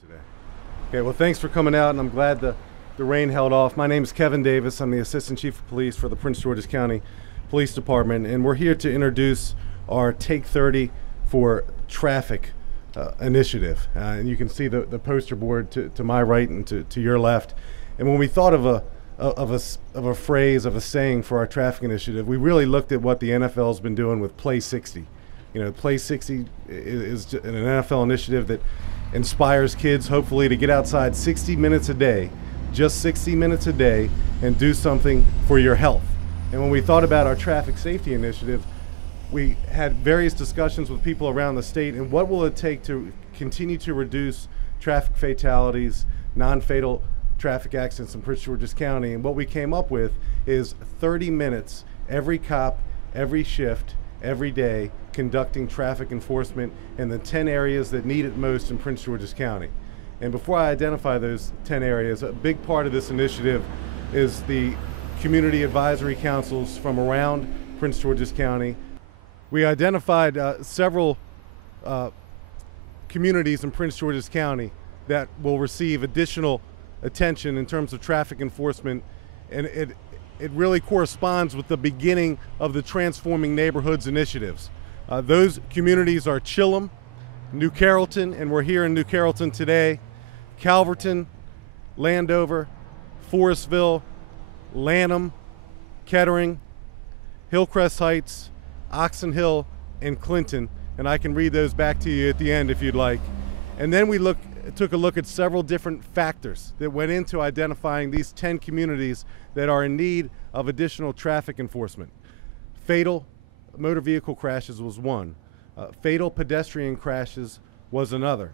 today. Okay, well, thanks for coming out, and I'm glad the rain held off. My name is Kevin Davis. I'm the Assistant Chief of Police for the Prince George's County Police Department, and we're here to introduce our Take 30 for Traffic initiative. And you can see the poster board to my right and to your left. And when we thought of a phrase, of a saying for our traffic initiative, we really looked at what the NFL's been doing with Play 60. You know, Play 60 is an NFL initiative that inspires kids, hopefully, to get outside 60 minutes a day, just 60 minutes a day, and do something for your health. And when we thought about our traffic safety initiative, we had various discussions with people around the state, and what will it take to continue to reduce traffic fatalities, non-fatal traffic accidents in Prince George's County. And what we came up with is 30 minutes, every cop, every shift, every day, conducting traffic enforcement in the 10 areas that need it most in Prince George's County. And before I identify those 10 areas, a big part of this initiative is the community advisory councils from around Prince George's County. We identified several communities in Prince George's County that will receive additional attention in terms of traffic enforcement, and it really corresponds with the beginning of the Transforming Neighborhoods initiatives. Those communities are Chillum, New Carrollton, and we're here in New Carrollton today, Calverton, Landover, Forestville, Lanham, Kettering, Hillcrest Heights, Oxon Hill, and Clinton, and I can read those back to you at the end if you'd like. And then we took a look at several different factors that went into identifying these 10 communities that are in need of additional traffic enforcement. Fatal motor vehicle crashes was one. Fatal pedestrian crashes was another.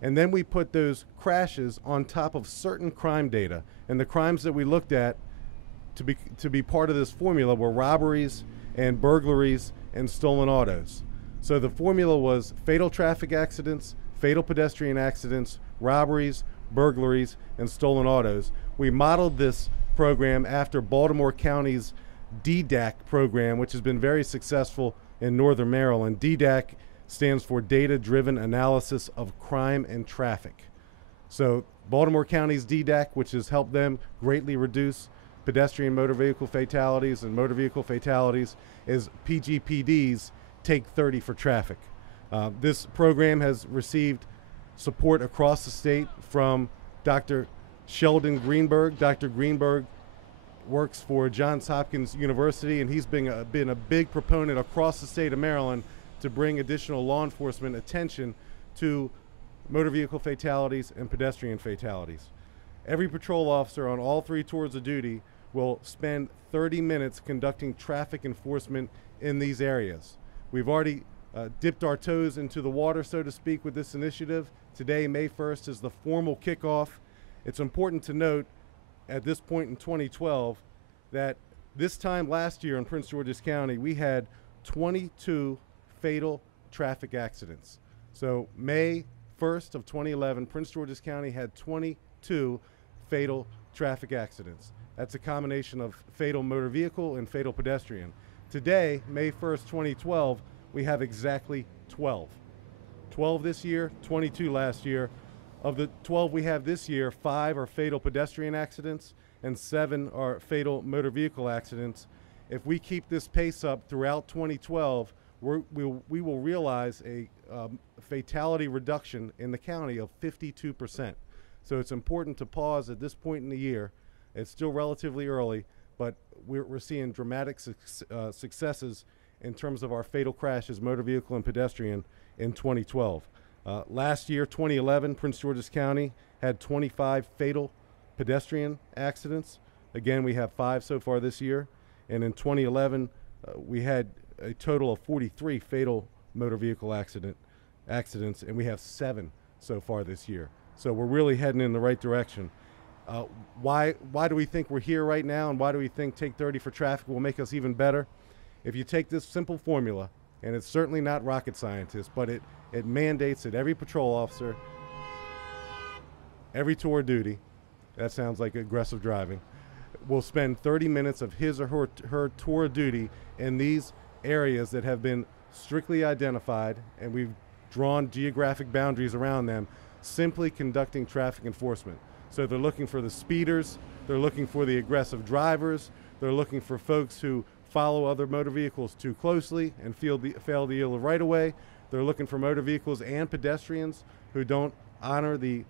And then we put those crashes on top of certain crime data. And the crimes that we looked at to be part of this formula were robberies and burglaries and stolen autos. So the formula was fatal traffic accidents, fatal pedestrian accidents, robberies, burglaries, and stolen autos. We modeled this program after Baltimore County's DDAC program, which has been very successful in Northern Maryland. DDAC stands for Data Driven Analysis of Crime and Traffic. So Baltimore County's DDAC, which has helped them greatly reduce pedestrian motor vehicle fatalities and motor vehicle fatalities, is PGPD's Take 30 for Traffic. This program has received support across the state from Dr. Sheldon Greenberg. Dr. Greenberg works for Johns Hopkins University, and he's been a big proponent across the state of Maryland to bring additional law enforcement attention to motor vehicle fatalities and pedestrian fatalities. Every patrol officer on all 3 tours of duty will spend 30 minutes conducting traffic enforcement in these areas. We've already dipped our toes into the water, so to speak, with this initiative. Today, May 1st, is the formal kickoff. It's important to note at this point in 2012 that this time last year in Prince George's County, we had 22 fatal traffic accidents. So May 1st of 2011, Prince George's County had 22 fatal traffic accidents. That's a combination of fatal motor vehicle and fatal pedestrian. Today, May 1st, 2012, we have exactly 12. 12 this year, 22 last year. Of the 12 we have this year, 5 are fatal pedestrian accidents and 7 are fatal motor vehicle accidents. If we keep this pace up throughout 2012, we will realize a fatality reduction in the county of 52%. So it's important to pause at this point in the year. It's still relatively early, but we're seeing dramatic successes in terms of our fatal crashes, motor vehicle and pedestrian, in 2012. Last year, 2011, Prince George's County had 25 fatal pedestrian accidents. Again, we have 5 so far this year. And in 2011, we had a total of 43 fatal motor vehicle accidents, and we have 7 so far this year. So we're really heading in the right direction. Why do we think we're here right now, and why do we think Take 30 for Traffic will make us even better? If you take this simple formula, and it's certainly not rocket scientist, but it mandates that every patrol officer, every tour of duty, that sounds like aggressive driving, will spend 30 minutes of his or her tour of duty in these areas that have been strictly identified, and we've drawn geographic boundaries around them, simply conducting traffic enforcement. So they're looking for the speeders, they're looking for the aggressive drivers, they're looking for folks who follow other motor vehicles too closely and fail to yield the right of way. They're looking for motor vehicles and pedestrians who don't honor the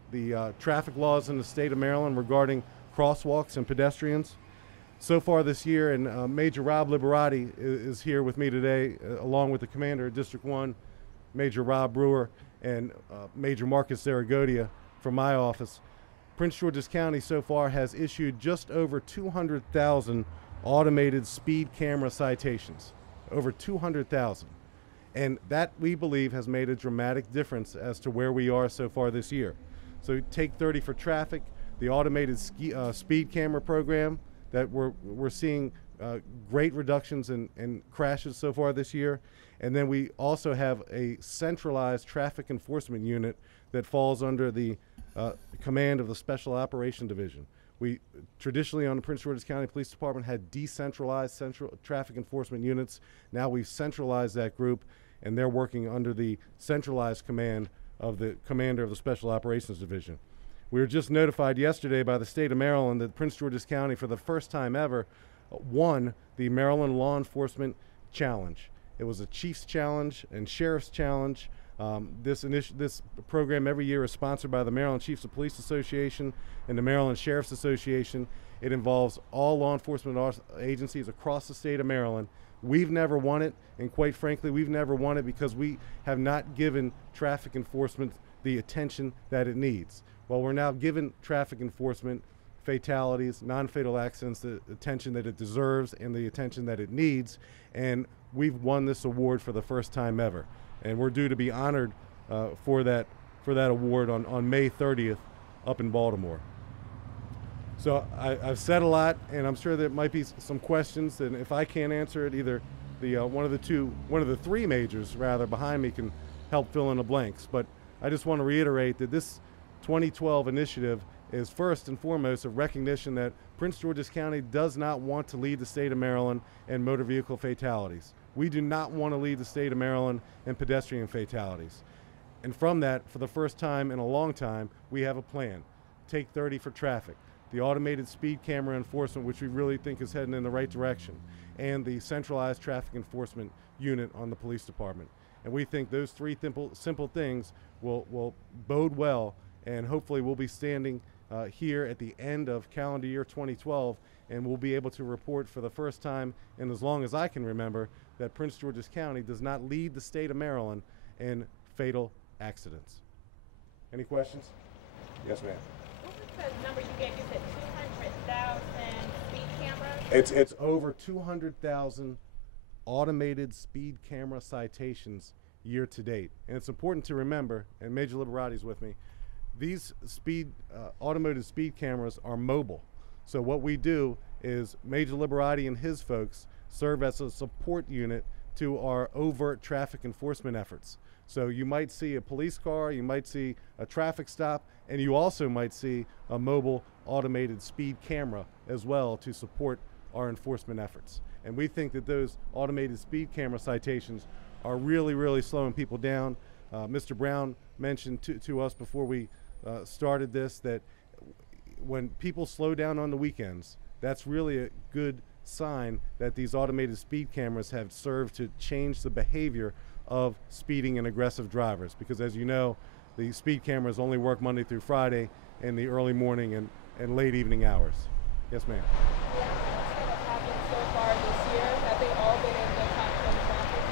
traffic laws in the state of Maryland regarding crosswalks and pedestrians. So far this year, and Major Rob Liberati is here with me today, along with the commander of District 1, Major Rob Brewer, and Major Marcus Zaragodia from my office. Prince George's County so far has issued just over 200,000 automated speed camera citations, over 200,000. And that, we believe, has made a dramatic difference as to where we are so far this year. So take 30 for traffic, the automated speed camera program that we're seeing great reductions in crashes so far this year. And then we also have a centralized traffic enforcement unit that falls under the command of the Special Operations Division. We traditionally on the Prince George's County Police Department had decentralized central traffic enforcement units. Now we've centralized that group, and they're working under the centralized command of the commander of the Special Operations Division. We were just notified yesterday by the state of Maryland that Prince George's County, for the first time ever, won the Maryland Law Enforcement Challenge. It was a Chief's Challenge and Sheriff's Challenge. This program every year is sponsored by the Maryland Chiefs of Police Association and the Maryland Sheriff's Association. It involves all law enforcement agencies across the state of Maryland. We've never won it, and quite frankly, we've never won it because we have not given traffic enforcement the attention that it needs. Well, we're now giving traffic enforcement, fatalities, non-fatal accidents, the attention that it deserves and the attention that it needs, and we've won this award for the first time ever. And we're due to be honored for that award on May 30th up in Baltimore. So I've said a lot, and I'm sure there might be some questions, and if I can't answer it, either one of the three majors rather behind me can help fill in the blanks. But I just want to reiterate that this 2012 initiative is first and foremost a recognition that Prince George's County does not want to lead the state of Maryland in motor vehicle fatalities. We do not want to lead the state of Maryland in pedestrian fatalities. And from that, for the first time in a long time, we have a plan. Take 30 for traffic, the automated speed camera enforcement, which we really think is heading in the right direction, and the centralized traffic enforcement unit on the police department. And we think those three simple things will bode well, and hopefully we'll be standing here at the end of calendar year 2012, and we'll be able to report for the first time, and as long as I can remember, that Prince George's County does not lead the state of Maryland in fatal accidents. Any questions? Yes, ma'am. What was the number you gave? You said 200,000 speed cameras? It's over 200,000 automated speed camera citations year to date. And it's important to remember, and Major Liberati's with me, these automated speed cameras are mobile. So what we do is Major Liberati and his folks serve as a support unit to our overt traffic enforcement efforts. So you might see a police car, you might see a traffic stop, and you also might see a mobile automated speed camera as well to support our enforcement efforts. And we think that those automated speed camera citations are really slowing people down. Mr. Brown mentioned to us before we started this that when people slow down on the weekends, that's really a good sign that these automated speed cameras have served to change the behavior of speeding and aggressive drivers, because as you know, the speed cameras only work Monday through Friday in the early morning and late evening hours. Yes, ma'am. What have happened so far this year? Have they all been in the top 10 traffic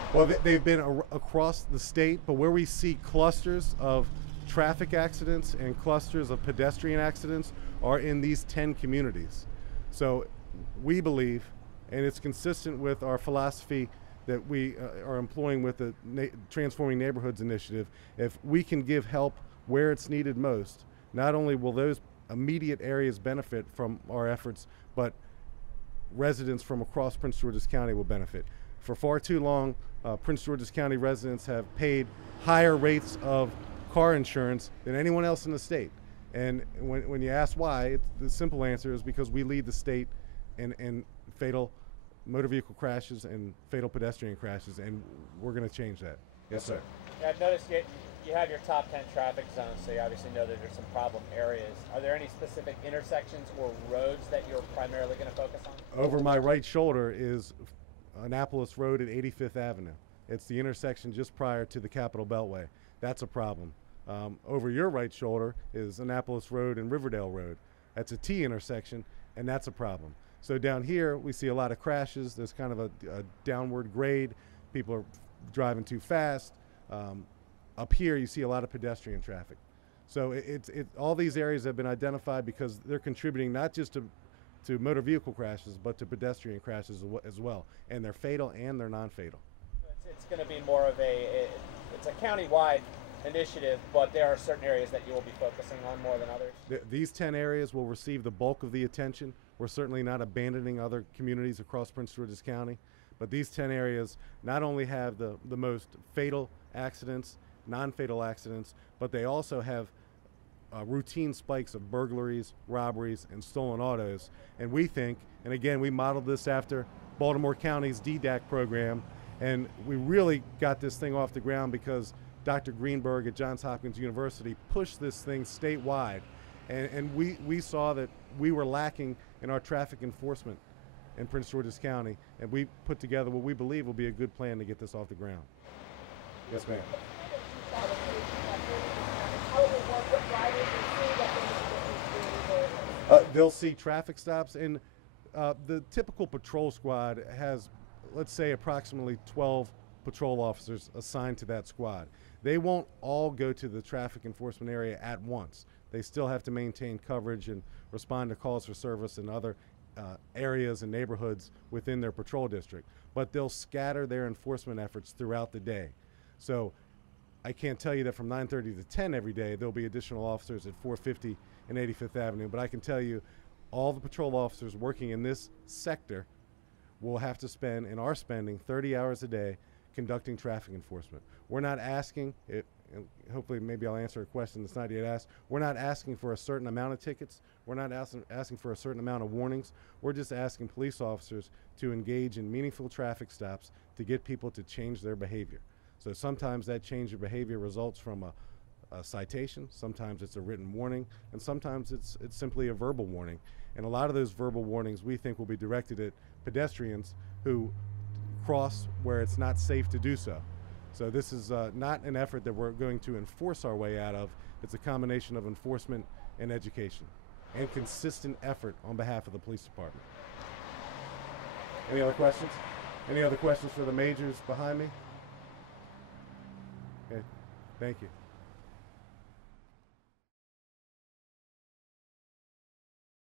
zones? Well, they've been across the state, but where we see clusters of traffic accidents and clusters of pedestrian accidents are in these 10 communities. So we believe, and it's consistent with our philosophy that we are employing with the Transforming Neighborhoods initiative, if we can give help where it's needed most, not only will those immediate areas benefit from our efforts, but residents from across Prince George's County will benefit. For far too long, Prince George's County residents have paid higher rates of car insurance than anyone else in the state. And when you ask why, the simple answer is because we lead the state in fatal motor vehicle crashes and fatal pedestrian crashes, and we're going to change that. Yes, sir. Yeah, I've noticed you have your top 10 traffic zones, so you obviously know that there's some problem areas. Are there any specific intersections or roads that you're primarily going to focus on? Over my right shoulder is Annapolis Road at 85th Avenue. It's the intersection just prior to the Capitol Beltway. That's a problem. Over your right shoulder is Annapolis Road and Riverdale Road. That's a T intersection, and that's a problem. So down here, we see a lot of crashes. There's kind of a downward grade. People are driving too fast. Up here, you see a lot of pedestrian traffic. So all these areas have been identified because they're contributing not just to motor vehicle crashes, but to pedestrian crashes as well. And they're fatal and they're non-fatal. It's going to be more of it's a county-wide initiative, but there are certain areas that you will be focusing on more than others. These 10 areas will receive the bulk of the attention. We're certainly not abandoning other communities across Prince George's County, but these 10 areas not only have the most fatal accidents, non-fatal accidents, but they also have routine spikes of burglaries, robberies, and stolen autos. And we think, and again, we modeled this after Baltimore County's DDAC program, and we really got this thing off the ground because Dr. Greenberg at Johns Hopkins University pushed this thing statewide, and we saw that we were lacking in our traffic enforcement in Prince George's County, and we put together what we believe will be a good plan to get this off the ground. Yes, ma'am. They'll see traffic stops, and the typical patrol squad has, let's say, approximately 12 patrol officers assigned to that squad. They won't all go to the traffic enforcement area at once. They still have to maintain coverage and respond to calls for service in other areas and neighborhoods within their patrol district. But they'll scatter their enforcement efforts throughout the day. So I can't tell you that from 9:30 to 10 every day there'll be additional officers at 450 and 85th Avenue, but I can tell you all the patrol officers working in this sector will have to spend and are spending 30 hours a day conducting traffic enforcement. We're not asking, and hopefully maybe I'll answer a question that's not yet asked, we're not asking for a certain amount of tickets, we're not asking for a certain amount of warnings, we're just asking police officers to engage in meaningful traffic stops to get people to change their behavior. So sometimes that change of behavior results from a citation, sometimes it's a written warning, and sometimes it's simply a verbal warning. And a lot of those verbal warnings we think will be directed at pedestrians who cross where it's not safe to do so. So this is not an effort that we're going to enforce our way out of. It's a combination of enforcement and education and consistent effort on behalf of the police department. Any other questions? Any other questions for the majors behind me? Okay, thank you.